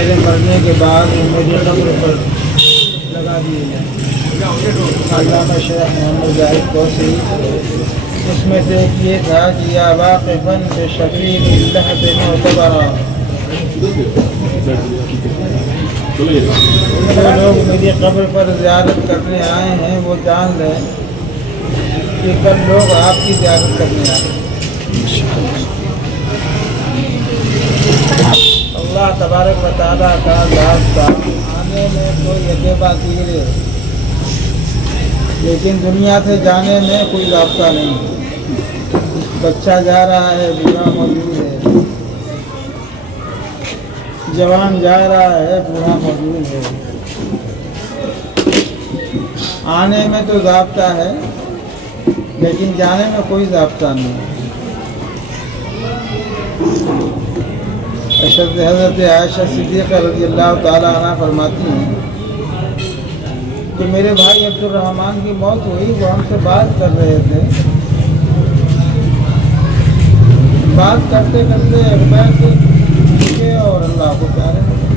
میرے مرنے کے بعد میری قبر پر لگا دیے جائیں۔ علامہ شیخ محمد زاہد کوسی، اس میں سے ایک یہ تھا کہ یا واقفاً بشفیع اللہب معتبرا، جو لوگ میری قبر پر زیارت کرنے آئے ہیں وہ جان لیں کہ کل لوگ آپ کی زیارت کرنے آئے ہیں۔ اللہ تبارک و تعالیٰ کا ضابطہ آنے میں کوئی عجیب باتیں ہے، لیکن دنیا سے جانے میں کوئی ضابطہ نہیں۔ بچہ جا رہا ہے، بوڑھا موجود ہے، جوان جا رہا ہے، بوڑھا موجود ہے۔ آنے میں تو ضابطہ ہے لیکن جانے میں کوئی ضابطہ نہیں۔ حضرت عائشہ صدیقہ رضی اللہ تعالیٰ عنہ فرماتی ہیں کہ میرے بھائی عبد الرحمن کی موت ہوئی، وہ ہم سے بات کر رہے تھے، بات کرتے کرتے اخبار سے چکے اور اللہ کو پیارے ہو گئے۔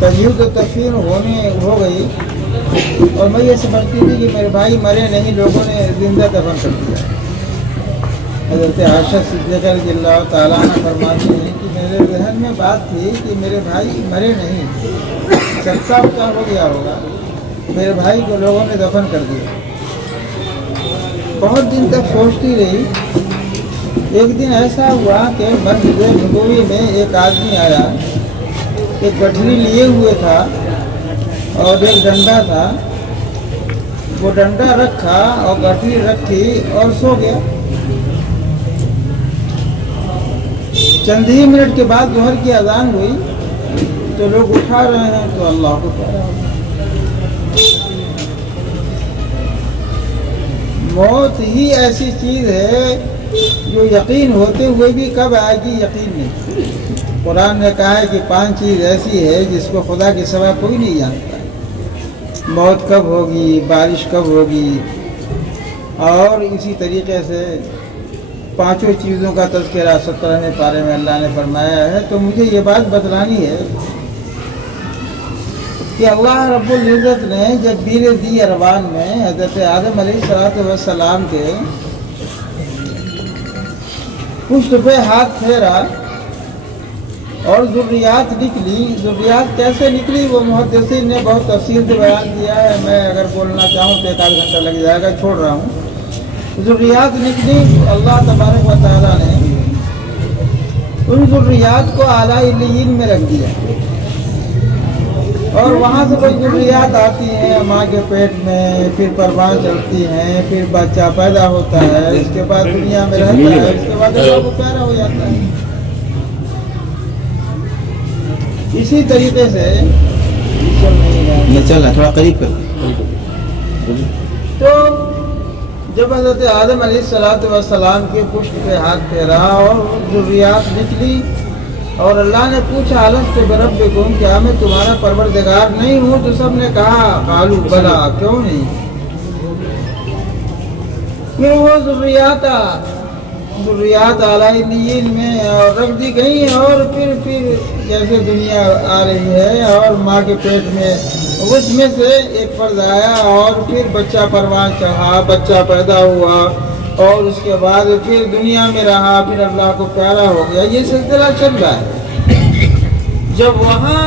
تجوید و تفسیر ہو گئی اور میں یہ سمجھتی تھی کہ میرے بھائی مرے نہیں، لوگوں نے زندہ دفن کر دیا۔ حضرت عائشہ صدیقہ رضی اللہ تعالیٰ عنہ فرماتی ہیں کہ میرے ذہن میں بات تھی کہ میرے بھائی مرے نہیں، سستا پتا ہو گیا ہوگا، میرے بھائی کو لوگوں نے دفن کر دیا۔ بہت دن تک سوچتی رہی۔ ایک دن ایسا ہوا کہ مسجد نبوی میں ایک آدمی آیا، ایک گٹھری لیے ہوئے تھا اور ایک ڈنڈا تھا، وہ ڈنڈا رکھا اور گٹھری رکھی اور سو گیا۔ چند ہی منٹ کے بعد ظہر کی اذان ہوئی تو لوگ اٹھا رہے ہیں تو اللہ کو پیارا ہو گیا۔ موت ہی ایسی چیز ہے جو یقین ہوتے ہوئے بھی کب آئے گی یقین نہیں۔ قرآن نے کہا ہے کہ 5 چیز ایسی ہے جس کو خدا کے سوا کوئی نہیں جانتا۔ موت کب ہوگی، بارش کب ہوگی، اور اسی طریقے سے 5 چیزوں کا تذکرہ 17ویں پارے میں اللہ نے فرمایا ہے۔ تو مجھے یہ بات بتلانی ہے کہ اللہ رب العزت نے جب بیر دی اروان میں حضرت آدم علیہ السلام کے پشت پہ ہاتھ پھیرا اور ذریات نکلی، ذریات کیسے نکلی وہ محدثین نے بہت تفصیل سے بیان کیا ہے، میں اگر بولنا چاہوں تو 1 آدھ گھنٹہ لگ جائے گا، چھوڑ رہا ہوں۔ ذریات نکلی، اللہ تبارک و تعالیٰ نے ان ذریات کو اعلیٰ علیین میں رکھ دیا اور وہاں سے کوئی ذریات آتی ہیں ماں کے پیٹ میں، پھر پروان چڑھتی ہیں، پھر بچہ پیدا ہوتا ہے، اس کے بعد دنیا میں رہتا ہے، اس کے بعد اللہ کو پیارا ہو جاتا ہے۔ اسی طریقے سے تھوڑا قریب کر۔ تو جب حضرت آدم علیہ السلام کے پشت پہ ہاتھ پھیرا اور ذریات نکلی اور اللہ نے پوچھا الست بربکم، کیا میں تمہارا پروردگار نہیں ہوں؟ تو سب نے کہا قالوا بلا، کیوں نہیں؟ پھر وہ ذریات اعلیٰ علیین میں اور رکھ دی گئی اور پھر جیسے دنیا آ رہی ہے اور ماں کے پیٹ میں اس میں سے ایک فرد آیا اور پھر بچہ پروان چڑھا، بچہ پیدا ہوا اور اس کے بعد پھر دنیا میں رہا، پھر اللہ کو پیارا ہو گیا۔ یہ سلسلہ چل رہا ہے۔ جب وہاں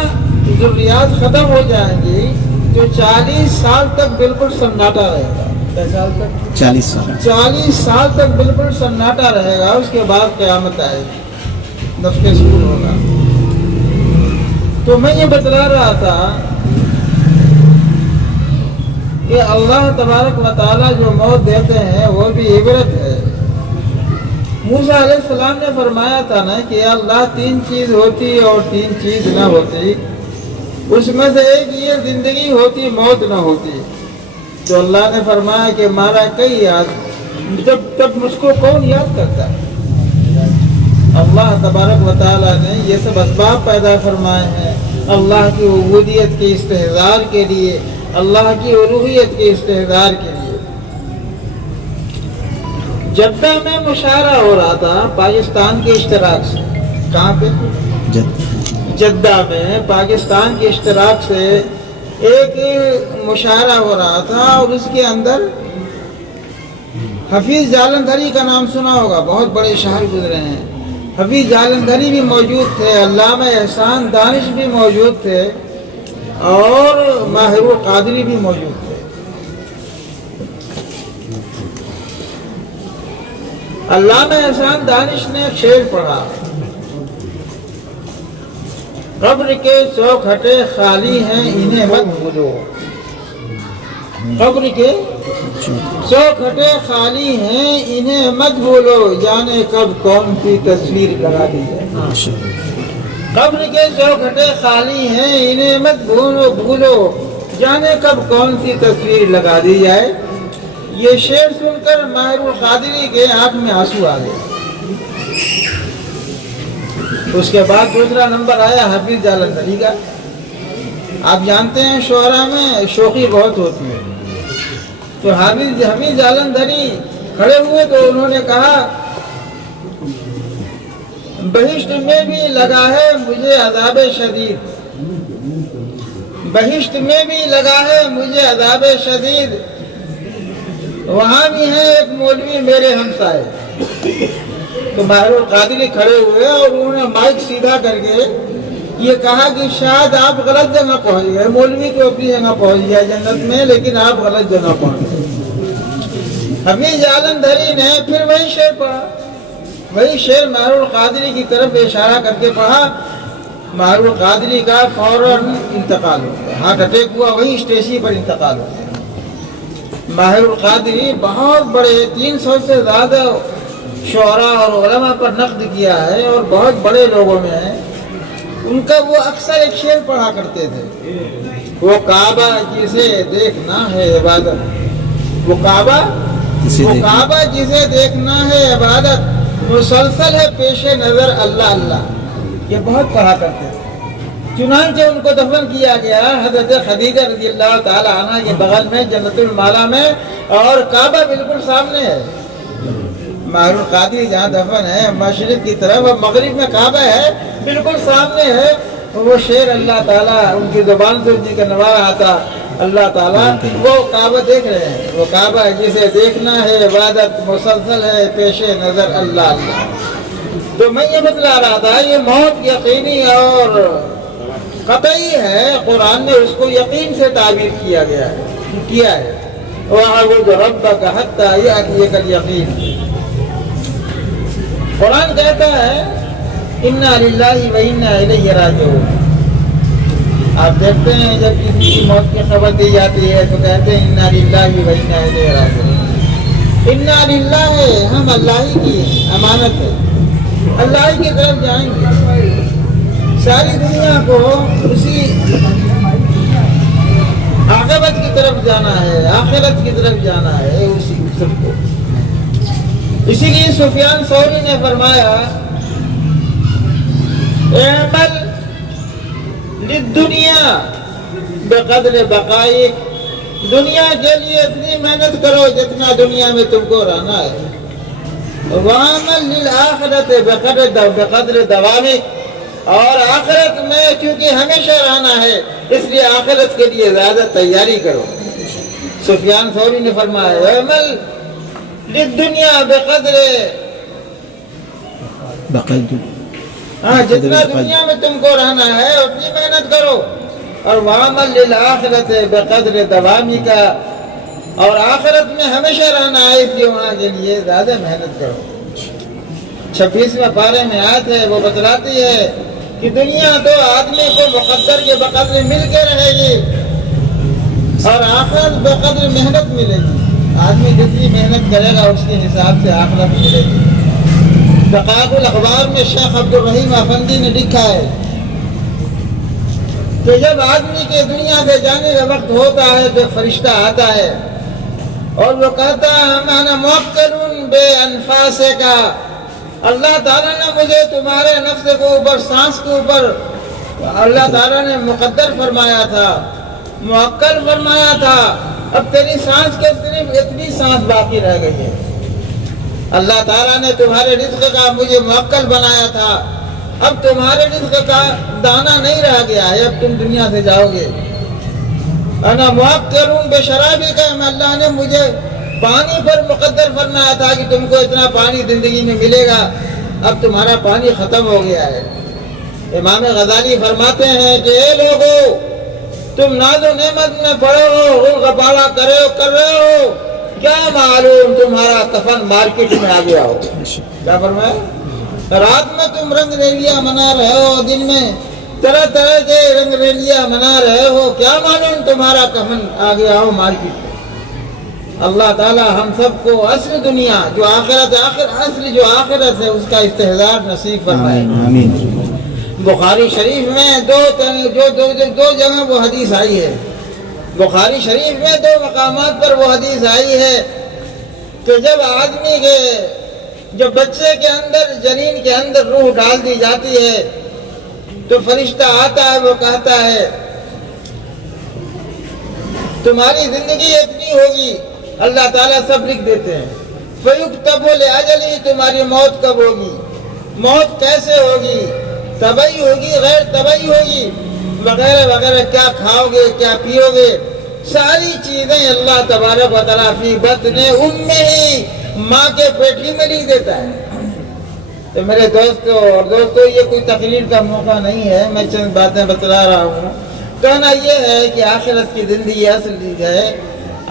ذریات ختم ہو جائیں گی تو 40 سال تک بالکل سناٹا رہے گا۔ 40 سال تک بالکل سناٹا رہے گا، اس کے بعد قیامت آئے گی، نفخ صور ہوگا۔ تو میں یہ بتلا رہا تھا کہ اللہ تبارک و تعالیٰ جو موت دیتے ہیں وہ بھی عبرت ہے۔ موسیٰ علیہ السلام نے فرمایا تھا نا کہ اللہ 3 چیز ہوتی اور 3 چیز نہ ہوتی، اس میں سے ایک یہ زندگی ہوتی موت نہ ہوتی۔ تو اللہ نے فرمایا کہ مارا کئی یاد، جب مجھ کو کون یاد کرتا ہے؟ اللہ تبارک و تعالیٰ نے یہ سب اسباب پیدا فرمائے ہیں اللہ کی عبودیت کے استحضار کے لیے، اللہ کی الوہیت کے استحضار کے لیے۔ جدہ میں مشاعرہ ہو رہا تھا پاکستان کے اشتراک سے. کہاں پہ؟ جدہ میں پاکستان کے اشتراک سے ایک مشاعرہ ہو رہا تھا اور اس کے اندر حفیظ جالندھری کا نام سنا ہوگا، بہت بڑے شاعر گزرے ہیں. حفیظ جالندھری بھی موجود تھے، علامہ احسان دانش بھی موجود تھے اور ماہر القادری بھی موجود تھے. علامہ احسان دانش نے شعر پڑھا، قبر کے چوکھٹے خالی ہیں انہیں مت بھولو. قبر کے چوکھٹے خالی ہیں انہیں مت بھولو، جانے کب کون سی تصویر لگا دی جائے. قبر کے چوکھٹے خالی ہیں انہیں مت بھولو، جانے کب کون سی تصویر لگا دی جائے. یہ شعر سن کر ماہر القادری کے آنکھ میں آنسو آ گئے. اس کے بعد دوسرا نمبر آیا حفیظ جالندھری کا. آپ جانتے ہیں شعراء میں شوخی بہت ہوتی ہے، تو حفیظ جالندھری کھڑے ہوئے تو انہوں نے کہا بہشت میں بھی لگا ہے مجھے عذاب شدید، بہشت میں بھی لگا ہے مجھے عذاب شدید، وہاں بھی ہے ایک مولوی میرے ہمسائے. تو ماہر القادری کھڑے ہوئے اور انہوں نے مائک سیدھا کر کے یہ کہا کہ شاید آپ غلط جگہ پہنچ گئے، مولوی تو اپنی جگہ پہنچ گیا جنت میں، لیکن آپ غلط جگہ پہنچ گئے. حفیظ جالندھری نے پھر وہی شعر پڑھا، وہی شعر ماہر القادری کی طرف اشارہ کر کے پڑھا. ماہر القادری کا فوراً انتقال ہو گیا، ہارٹ اٹیک ہوا، وہی اسٹیشن پر انتقال ہو گیا. ماہر القادری بہت بڑے 300 سے زیادہ شعراء اور علماء پر نقد کیا ہے اور بہت بڑے لوگوں میں ہے. ان کا وہ اکثر ایک شعر پڑھا کرتے تھے، وہ کعبہ جسے دیکھنا ہے عبادت، وہ کعبہ جسے دیکھنا ہے عبادت، مسلسل ہے پیش نظر اللہ اللہ. یہ بہت پڑھا کرتے تھے. چنانچہ ان کو دفن کیا گیا حضرت خدیجہ رضی اللہ تعالی عنہ کے بغل میں جنت المالا میں، اور کعبہ بالکل سامنے ہے. ماہر القادری جہاں دفن ہے مشرق کی طرف، اور مغرب میں کعبہ ہے بالکل سامنے ہے. وہ شعر اللہ تعالیٰ ان کی زبان سے جی کا نوارا آتا، اللہ تعالیٰ وہ کعبہ دیکھ رہے ہیں، وہ کعبہ جسے دیکھنا ہے عبادت، مسلسل ہے پیش نظر اللہ اللہ. تو میں یہ بتلا رہا تھا یہ موت یقینی اور قطعی ہے. قرآن نے اس کو یقین سے تعبیر کیا ہے. وَاعْبُدْ رَبَّكَ حَتَّى يَأْتِيَكَ الْيَقِينُ. قرآن کہتا ہے اِنَّا لِلَّهِ وَإِنَّا إِلَيْهِ رَاجِعُونَ. آپ دیکھتے ہیں جب کسی کی موت کی خبر دی جاتی ہے تو کہتے ہیں اِنَّا لِلَّهِ وَإِنَّا إِلَيْهِ رَاجِعُونَ. اِنَّا لِلَّهِ ہم اللہ ہی کی امانت ہے، اللہ ہی کی طرف جائیں گے. ساری دنیا کو اسی عاقبت کی طرف جانا ہے، آخرت کی طرف جانا ہے، اسی سب کو. اسی لیے سفیان ثوری نے فرمایا اعمل للدنیا بقدر بقائک، دنیا کے لیے اتنی محنت کرو جتنا دنیا میں تم کو رہنا ہے. وعمل للآخرت بقدر دوامک، اور آخرت میں چونکہ ہمیشہ رہنا ہے اس لیے آخرت کے لیے زیادہ تیاری کرو. سفیان ثوری نے فرمایا اعمل للدنیا بقدر جتنا دنیا میں تم کو رہنا ہے اتنی محنت کرو. اور وعمل للآخرت بقدر دوامک، اور آخرت میں ہمیشہ رہنا ہے اس لیے وہاں کے لیے زیادہ محنت کرو. 26ویں پارے میں آیت ہے وہ بتلاتی ہے کہ دنیا تو آدمی کو مقدر کے بقدر مل کے رہے گی اور آخرت بقدر محنت ملے گی. آدمی جتنی محنت کرے گا اس کے حساب سے آخرت ملے گی. دقائق الاخبار میں شیخ عبد الرحیم افندی نے لکھا ہے کہ جب آدمی کے دنیا سے جانے کا وقت ہوتا ہے تو فرشتہ آتا ہے اور وہ کہتا ہے انا موکل بے انفاسے کا، اللہ تعالیٰ نے مجھے تمہارے نفس کے اوپر، سانس کے اوپر اللہ تعالیٰ نے مقدر فرمایا تھا، موکل فرمایا تھا، اب تیری سانس کے صرف اتنی سانس باقی رہ گئی ہے. اللہ تعالیٰ نے تمہارے رزق کا مجھے موکل بنایا تھا، اب تمہارے رزق کا دانہ نہیں رہ گیا ہے، اب تم دنیا سے جاؤ گے۔ انا موکلون بشرابی کا، اللہ نے مجھے پانی پر مقدر فرمایا تھا کہ تم کو اتنا پانی زندگی میں ملے گا، اب تمہارا پانی ختم ہو گیا ہے۔ امام غزالی فرماتے ہیں کہ اے لوگو، تم ناز و نعمت میں پڑے ہو، غپالا کر رہے ہو، کیا معلوم تمہارا کفن مارکیٹ میں آ گیا ہو۔ کیا فرمایا؟ رات میں تم رنگ ریلیاں منا رہے ہو، دن میں طرح طرح کے رنگ ریلیاں منا رہے ہو، کیا معلوم تمہارا کفن آ گیا ہو مارکیٹ میں۔ اللہ تعالی ہم سب کو اصل دنیا جو آخرت اصل جو آخرت ہے اس کا استحضار نصیب فرمائے۔ آمین۔ بخاری شریف میں دو جگہ وہ حدیث آئی ہے، بخاری شریف میں 2 مقامات پر وہ حدیث آئی ہے کہ جب بچے کے اندر، جنین کے اندر روح ڈال دی جاتی ہے تو فرشتہ آتا ہے، وہ کہتا ہے تمہاری زندگی اتنی ہوگی، اللہ تعالیٰ سب لکھ دیتے ہیں۔ فَيُكْتَبُ لِأَجَلِهِ، تمہاری موت کب ہوگی، موت کیسے ہوگی، طبعی ہوگی غیر طبعی ہوگی، وغیرہ وغیرہ، کیا کھاؤ گے کیا پیو گے، ساری چیزیں اللہ تبارک و تعالیٰ فی بطن امہ، ماں کے پیٹھی میں لکھ دیتا ہے۔ تو میرے دوستو یہ کوئی تقریر کا موقع نہیں ہے، میں چند باتیں بتلا رہا ہوں۔ کہنا یہ ہے کہ آخرت کی زندگی اصل چیز ہے۔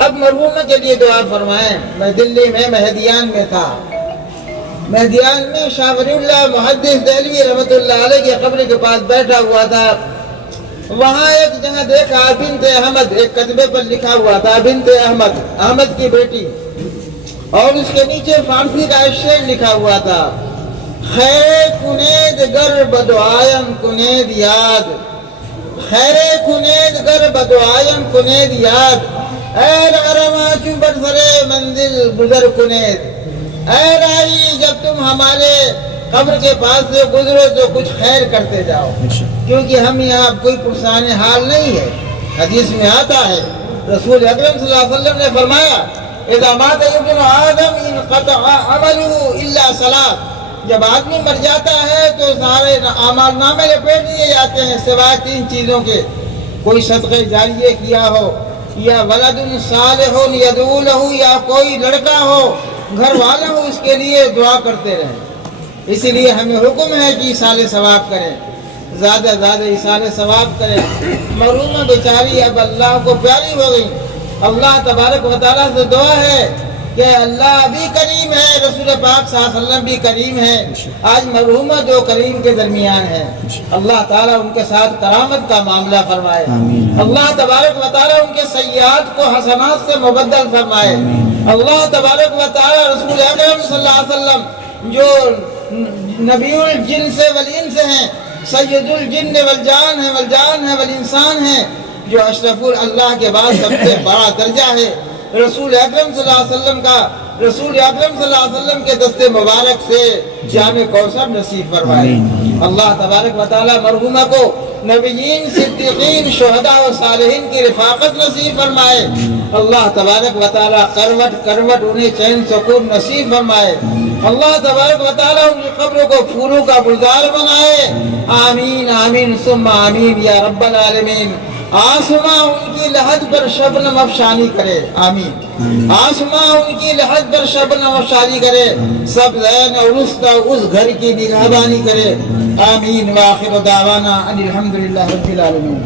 اب مرحومہ کے لیے دعا فرمائیں۔ میں دلی میں مہدیان میں تھا، مہدیان میں شاہ ولی اللہ محدث دہلوی رحمۃ اللہ علیہ کی قبر کے پاس بیٹھا ہوا تھا۔ وہاں ایک جگہ دیکھا بنت احمد، ایک کتبے پر لکھا ہوا تھا بنت احمد، احمد کی بیٹی، اور اس کے نیچے فارسی کا شعر لکھا ہوا تھا، خیر کنید گر بدعایم کنید یاد، خیر کنید گر بدعایم کنید یاد، اے لغرما چو برسرے منزل گزر کنید، اے راہی جب تم ہمارے قبر کے پاس سے گزرو تو کچھ خیر کرتے جاؤ، کیونکہ ہم یہاں کوئی پرسان حال نہیں ہے۔ حدیث میں آتا ہے، رسول اکرم صلی اللہ علیہ وسلم نے فرمایا اذا مات ابن آدم انقطع عمله الا ثلاث، جب آدمی مر جاتا ہے تو سارے اعمال نامے لپیٹ دیے جاتے ہیں سوائے 3 چیزوں کے، کوئی صدقہ جاریہ کیا ہو، یا ولد صالح یدعو لہ، یا کوئی لڑکا ہو گھر والے ہو اس کے لیے دعا کرتے رہیں۔ اسی لیے ہمیں حکم ہے کہ ایصال ثواب کریں، زیادہ زیادہ ایصال ثواب کریں۔ مرحومہ بیچاری اب اللہ کو پیاری ہو گئی۔ اللہ تبارک و تعالیٰ سے دعا ہے کہ اللہ بھی کریم ہے، رسول پاک صلی اللہ علیہ وسلم بھی کریم ہے، آج مرحومہ جو کریم کے درمیان ہے، اللہ تعالیٰ ان کے ساتھ کرامت کا معاملہ فرمائے، اللہ تبارک و تعالیٰ ان کے سیئات کو حسنات سے مبدل فرمائے، اللہ تبارک و تعالیٰ رسول اکرم صلی اللہ علیہ وسلم جو نبی الجن سے والانس ہیں، سید الجن والجان ہے والانسان ہیں، جو اشرف اللہ کے بعد سب سے بڑا درجہ ہے، رسول اکرم صلی اللہ علیہ وسلم کا، رسول اکرم صلی اللہ علیہ وسلم کے دست مبارک سے جام کوثر نصیب فرمائے۔ اللہ تبارک و تعالیٰ مرحومہ کو نبیین، صدیقین، شہداء و صالحین کی رفاقت نصیب فرمائے۔ اللہ تبارک و تعالیٰ کروٹ کروٹ انہیں چین سکون نصیب فرمائے۔ اللہ تبارک و تعالیٰ ان کی قبروں کو پھولوں کا گلزار بنائے۔ آمین آمین ثم آمین یا رب العالمین۔ آسماں ان کی لحد پر شبنم افشانی کرے، آمین۔ آسماں ان کی لحد پر شبنم افشانی کرے، سب زین اور رستہ اس گھر کی نگہبانی کرے، آمین۔ وآخر دعوانا ان الحمدللہ رب العالمین۔